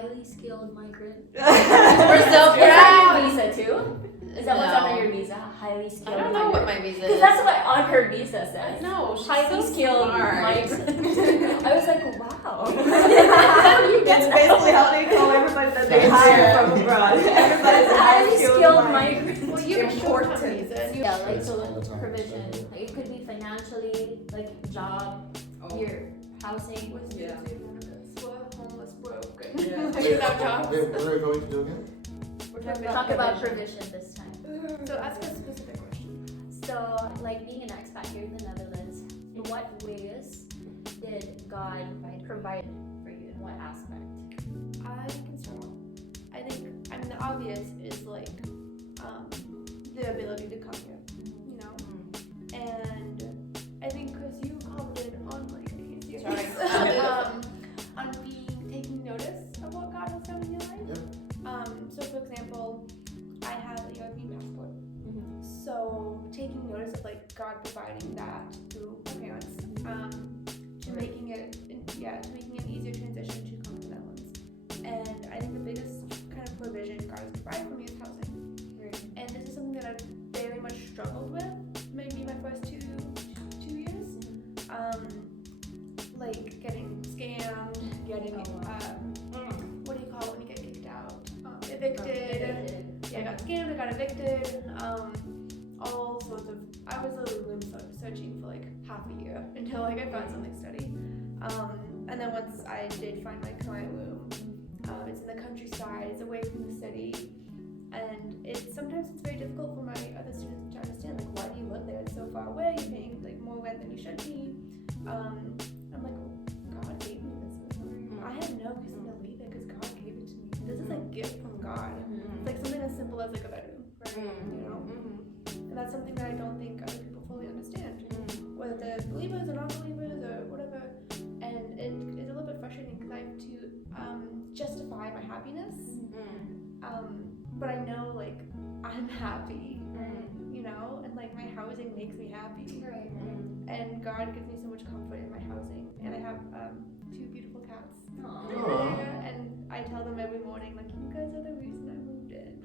highly skilled migrant. We're so Is that proud. your visa too? Is that what's under your visa? Highly skilled. I don't know what my visa Because is. that's what on her visa says. No, she's Highly so skilled smart. migrant. I was like, wow. That's basically how they call everybody that they hire from abroad. Everybody's a highly skilled migrant. migrant. Well, you have Important. visas. Yeah, like That's so all the time. provision. Like, it could be financially, like job, your housing. Yeah. Homeless, broke, Yeah. without jobs. Wait, what are we going to do again? Talk about provision this time. So ask a specific question. So, like being an expat here in the Netherlands, in what ways did God provide for you? In what aspect? I can start off. I think, the obvious is like the ability to come here, you know? And I think because you commented on like on taking notice of what God has done in your life. Yep. So for example, I have a European passport. Mm-hmm. So taking notice of like God providing that through my parents, to making it an easier transition to come to the Netherlands. And I think the biggest kind of provision God has provided for me is housing. And this is something that I've very much struggled with, maybe my first two years. Like getting scammed, getting what do you call it when you get kicked out? Evicted. Yeah, I got scammed, I got evicted. All sorts of. I was literally room searching for like half a year until like I found something steady. And then once I did find my current room, it's in the countryside, it's away from the city, and sometimes it's very difficult for my other students to understand, like, why do you live there? It's so far away, you're paying like more rent than you should be. I'm like, God gave me this. I had no reason to leave it because God gave it to me. This is a gift from God. It's like something as simple as like a bedroom, you know? And that's something that I don't think other people fully understand, whether they're believers or non-believers or whatever. And it is a little bit frustrating because I have to justify my happiness. But I know like I'm happy, you know, and like my housing makes me happy. Right. And God gives me so much comfort in my housing. And I have 2 beautiful cats. Aww. And I tell them every morning, like, you guys are the reason I moved in.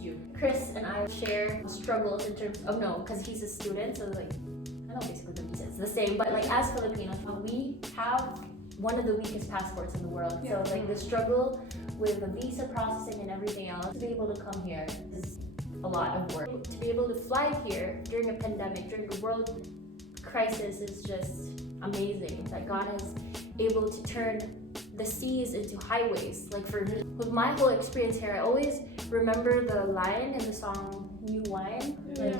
Cute. Chris and I share struggles in terms of because he's a student, so like I know basically the visa is the same, but like as Filipinos, we have one of the weakest passports in the world. So like the struggle with the visa processing and everything else, to be able to come here is a lot of work. To be able to fly here during a pandemic, during a world crisis is just amazing. That God is able to turn the seas into highways. Like for me, with my whole experience here, I always remember the line in the song New Wine. Like,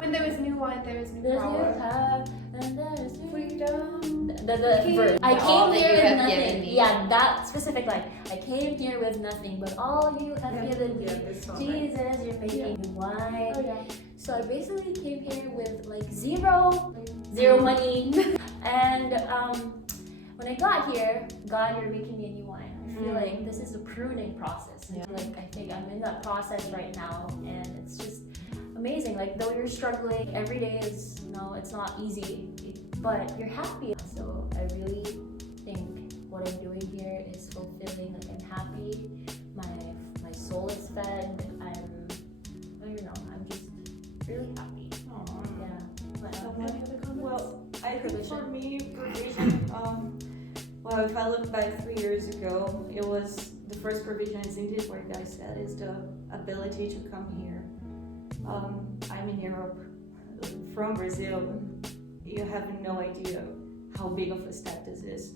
When there is new wine, there is new there's power. new time and there's Freedom. the verse. I All came that here you with have nothing. given me. Yeah, that specific line. I came here with nothing, but all you have given me. Jesus, you're making me wine. Oh yeah. So I basically came here with like zero money. And when I got here, God, you're making me a new wine. I feel like this is a pruning process. Like I think I'm in that process right now, and it's just amazing. Like though you're struggling, every day is it's not easy, but you're happy. So I really think what I'm doing here is fulfilling. Like I'm happy. My soul is fed. I'm just really happy. Well, I think for me, provision, well, if I look back 3 years ago, it was the first provision is indeed what you guys said, is the ability to come here. I'm in Europe, from Brazil. You have no idea how big of a step this is.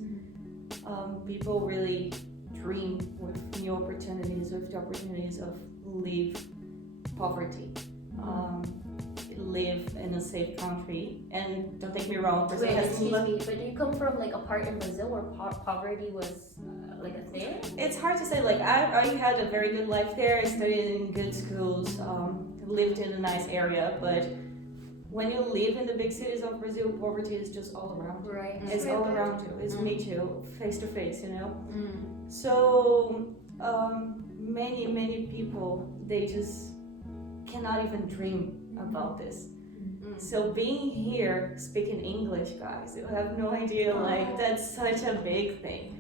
People really dream with new opportunities, with the opportunities of leave poverty. Live in a safe country, and don't take me wrong, Brazil Wait, has excuse me, but do you come from like a part in Brazil where poverty was like a thing? It's hard to say. Like I had a very good life there. I studied in good schools, lived in a nice area. But when you live in the big cities of Brazil, poverty is just all around you. Right. It's all around you. It's me too, face to face. So many people, they just cannot even dream about this. So being here, speaking English, guys, you have no idea, like, that's such a big thing.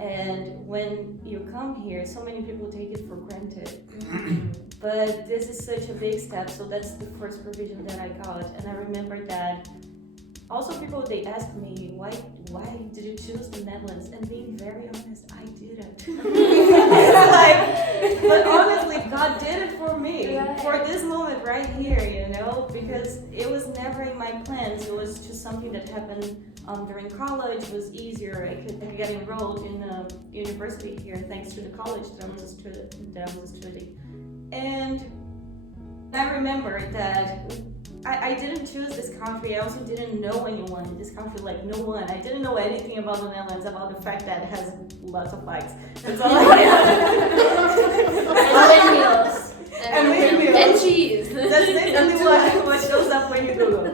And when you come here, so many people take it for granted. But this is such a big step, so that's the first provision that I got. And I remember that also people, they asked me, why did you choose the Netherlands? And being very honest, I didn't. Like, but honestly, God did it for me, for this moment right here, you know, because it was never in my plans. It was just something that happened during college. It was easier. I could get enrolled in a university here thanks to the college that I was studying. And I remember that I didn't choose this country. I also didn't know anyone in this country, like no one. I didn't know anything about the Netherlands, about the fact that it has lots of bikes. That's all I know. And windmills. And windmills. And cheese. That's basically what shows up when you Google.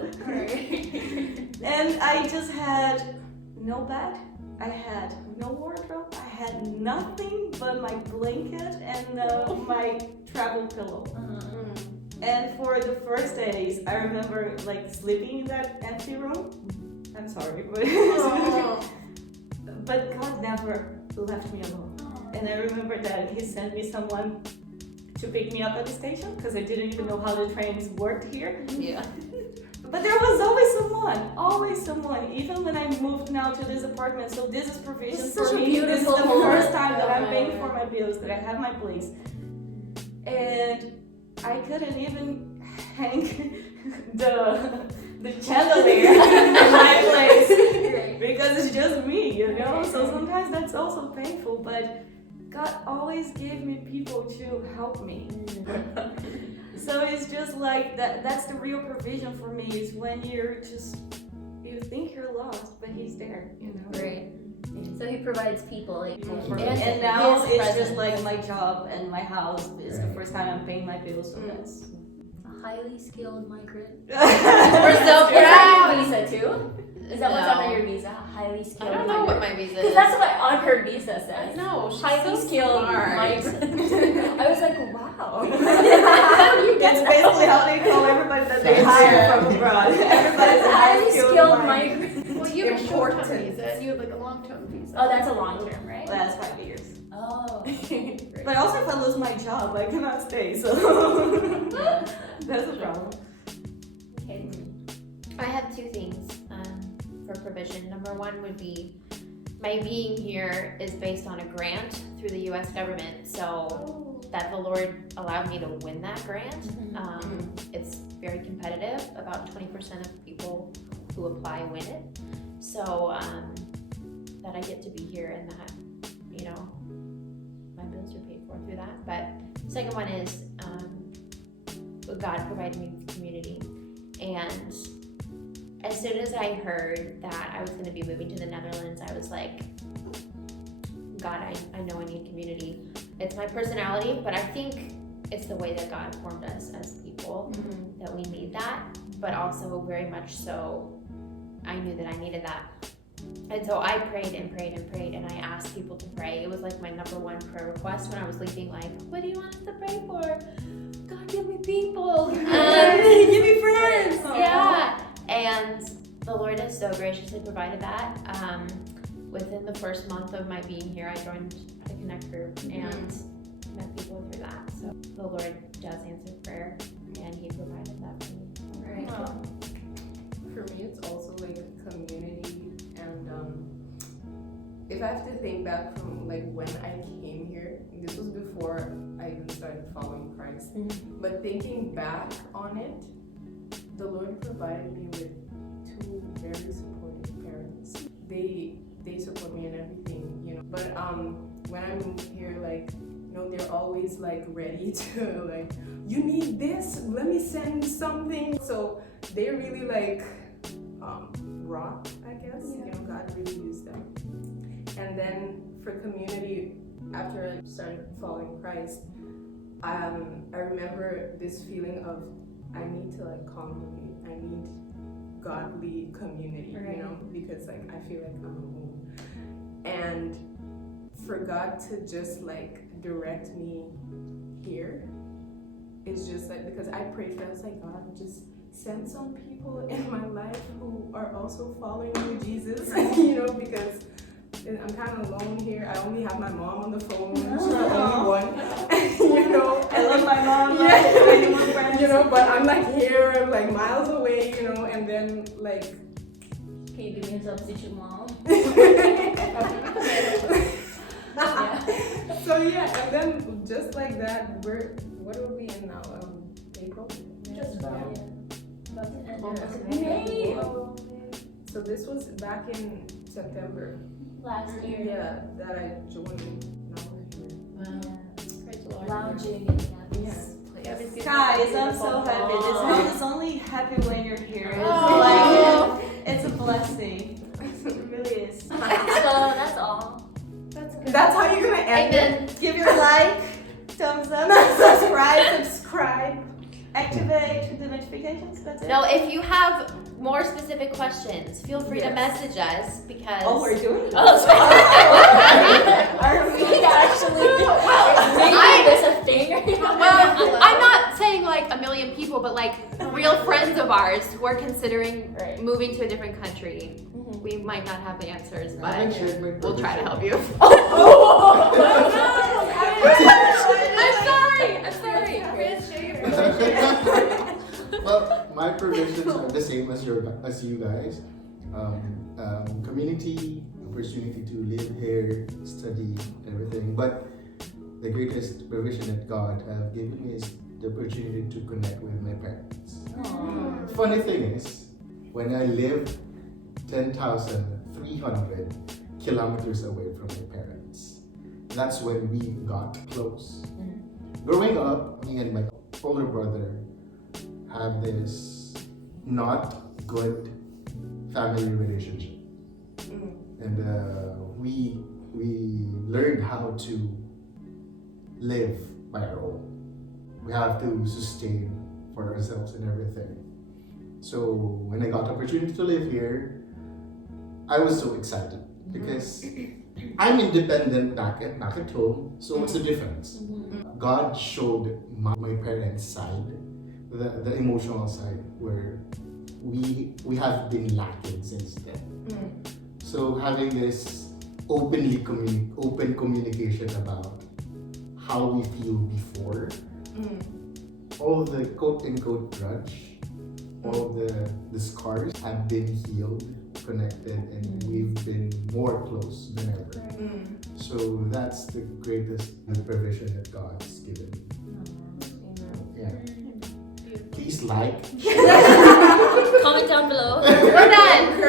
And I just had no bed. I had no wardrobe. I had nothing but my blanket and my travel pillow. And for the first days, I remember like sleeping in that empty room. I'm sorry, but God never left me alone. And I remember that He sent me someone to pick me up at the station because I didn't even know how the trains worked here. Yeah. But there was always someone. Even when I moved now to this apartment, so this is provision This is for such a me. This is beautiful the moment. first time that Oh I'm my paying God. for my bills, that I have my place. And I couldn't even hang the chandelier in my place because it's just me, you know? So sometimes that's also painful, but God always gave me people to help me. So it's just like that's the real provision for me, is when you think you're lost, but He's there, you know? Right. So He provides people, like, And now His it's presence. just like my job and my house. It's the first time I'm paying my bills, so that's... a highly skilled migrant. We're so Is that proud. your visa too? Is that what's No. on your visa? Highly skilled. I don't know what my visa Because is. that's what on her visa I says. know. She's Highly so skilled smart. migrant. I was like, wow. That's basically how they call everybody that they hire from abroad. Everybody's a highly skilled migrant. migrant. Well, you have a short-term Important. visa and you have like a long-term visa. Oh, that's a long term, right? That's 5 years. Oh. But also if I lose my job, I cannot stay, so Yeah. that's a problem. Okay. I have two things for provision. Number one would be my being here is based on a grant through the U.S. government, so that the Lord allowed me to win that grant. It's very competitive. About 20% of people who apply win it. So that I get to be here and that, you know, my bills are paid for through that. But second one is God provided me with community. And as soon as I heard that I was going to be moving to the Netherlands, I was like, God, I know I need community. It's my personality, but I think it's the way that God formed us as people that we need that. But also very much so, I knew that I needed that. And so I prayed and prayed and prayed, and I asked people to pray. It was like my number one prayer request when I was leaving, like, what do you want us to pray for? God, give me people. Give me friends. Yeah. And the Lord has so graciously provided that. Within the first month of my being here, I joined a Connect group and met people through that. So the Lord does answer prayer, and He provided that for me. Right. For me, it's also like community, and if I have to think back from like when I came here, this was before I even started following Christ. But thinking back on it, the Lord provided me with two very supportive parents. They support me in everything, you know. But when I moved here, like, you know, they're always like ready to like, you need this, let me send something. So they really like rock, I guess. You know, God really used them. And then for community, after I started following Christ, I remember this feeling of I need to like congregate. I need godly community, you know, because like I feel like I'm home. And for God to just like direct me here is just like, because I prayed for it, I was like, God, just send some people in my life who are also following you, Jesus, you know, because I'm kind of alone here. I only have my mom on the phone. She's the only one, you know. I love my mom. Yeah. You know, but I'm like here, like miles away, you know, and then like. Can you give me a substitute mom? So yeah, and then just like that, what are we in now? April? Just about. About to end. Yeah. May. So this was back in September. Last year. Yeah, that I joined. Now we're here. Praise the Lord. Lounging in Yeah. Gabby's Guys, I'm so happy. This house is only happy when you're here. It's Oh. like, it's a blessing. It really is. So that's all. That's good. That's how you're gonna end it? Amen. Give your like, thumbs up, subscribe, activate the notifications. That's it. No, if you have more specific questions, feel free to Yes. message us because. Oh, we're doing it. Oh, Are we actually making this a thing? well, I'm not saying like a million people, but like real friends of ours who are considering Right. moving to a different country. Mhm. We might not have the answers, I but haven't shared my we'll try to help you. I'm sorry. Chris, share your provision. Well, my provisions are the same as you guys. Community, opportunity to live here, study, everything. But the greatest provision that God have given me is the opportunity to connect with my parents. Funny thing is, when I lived 10,300 kilometers away from my parents, that's when we got close. Growing up, me and my older brother have this not good family relationship, and we learned how to live by our own. We have to sustain for ourselves and everything. So when I got the opportunity to live here, I was so excited because I'm independent back at home. So what's the difference? God showed my parents' side, the emotional side, where we have been lacking since then. So having this open communication about how we feel before, all the quote-unquote grudge, all the scars have been healed, connected, and we've been more close than ever. So that's the greatest provision that God's given me. Yeah. Please like. Comment down below. We're done.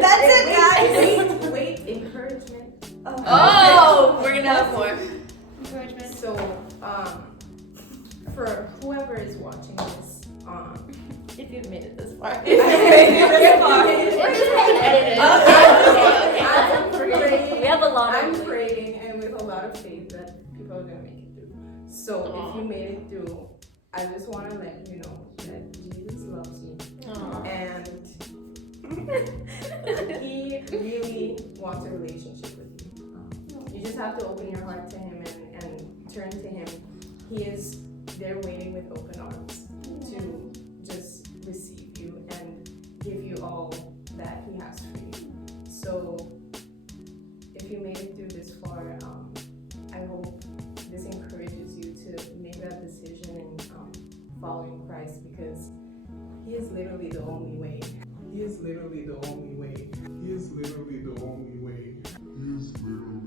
That's it, guys. Wait, encouragement. Oh, we're gonna have more. Encouragement. So, for whoever is watching this, If you've made it this far. if you made it this far, I'm praying. We have a lot I'm of praying and with a lot of faith that people are gonna make it through. So if you made it through, I just want to let you know that Jesus loves you and He really wants a relationship with you. You just have to open your heart to Him and turn to Him. He is there waiting with open arms to just receive you and give you all that He has for you. So if you made it through this far, I hope this encourages you to make that decision and following Christ, because He is literally the only way. He is literally the only way. He is literally the only way. He is literally